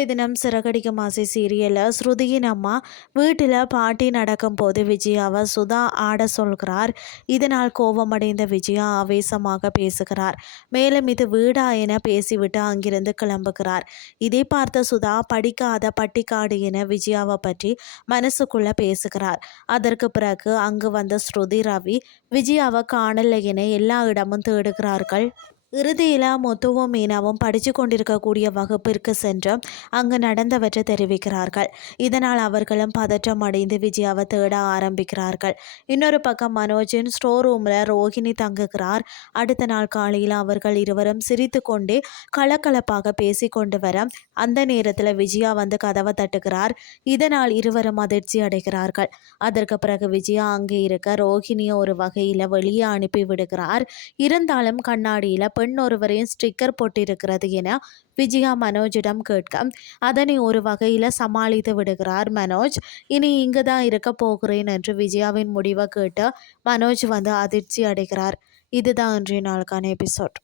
இன்றைய தினம் சிறகடிக்கும் ஆசை சீரியலில் ஸ்ருதியின் அம்மா வீட்டில் பாட்டி நடக்கும் போது விஜயாவை சுதா ஆட சொல்கிறார். இதனால் கோபமடைந்த விஜயா ஆவேசமாக பேசுகிறார். மேலும் இது வீடா என பேசிவிட்டு அங்கிருந்து கிளம்புகிறார். இதை பார்த்த சுதா படிக்காத பட்டிக்காடு என விஜயாவை பற்றி மனசுக்குள்ள பேசுகிறார். அதற்கு பிறகு அங்கு வந்த ஸ்ருதி ரவி விஜயாவை காணலை என எல்லா இடமும் தேடுகிறார்கள். இறுதியில் முத்துவும் மீனாவும் படித்து கொண்டிருக்கக்கூடிய வகுப்பிற்கு சென்று அங்கு நடந்தவற்றை தெரிவிக்கிறார்கள். இதனால் அவர்களும் பதற்றம் அடைந்து விஜயாவை தேட ஆரம்பிக்கிறார்கள். இன்னொரு பக்கம் மனோஜின் ஸ்டோர் ரூமில் ரோஹிணி தங்குகிறார். அடுத்த நாள் காலையில் அவர்கள் இருவரும் சிரித்து கொண்டே கலகலப்பாக பேசி கொண்டு வர அந்த நேரத்தில் விஜயா வந்து கதவை தட்டுகிறார். இதனால் இருவரும் அதிர்ச்சி அடைகிறார்கள். அதற்கு பிறகு விஜயா அங்கே இருக்க ரோஹிணியை ஒரு வகையில் வெளியே அனுப்பி விடுகிறார். இருந்தாலும் கண்ணாடியில் பெண் ஒருவரையும் ஸ்டிக்கர் போட்டிருக்கிறது என விஜயா மனோஜிடம் கேட்க அதனை ஒரு வகையில் சமாளித்து விடுகிறார் மனோஜ். இனி இங்கு தான் இருக்க போகிறேன் என்று விஜயாவின் முடிவை கேட்டு மனோஜ் வந்து அதிர்ச்சி அடைகிறார். இதுதான் இன்றைய நாளுக்கான எபிசோட்.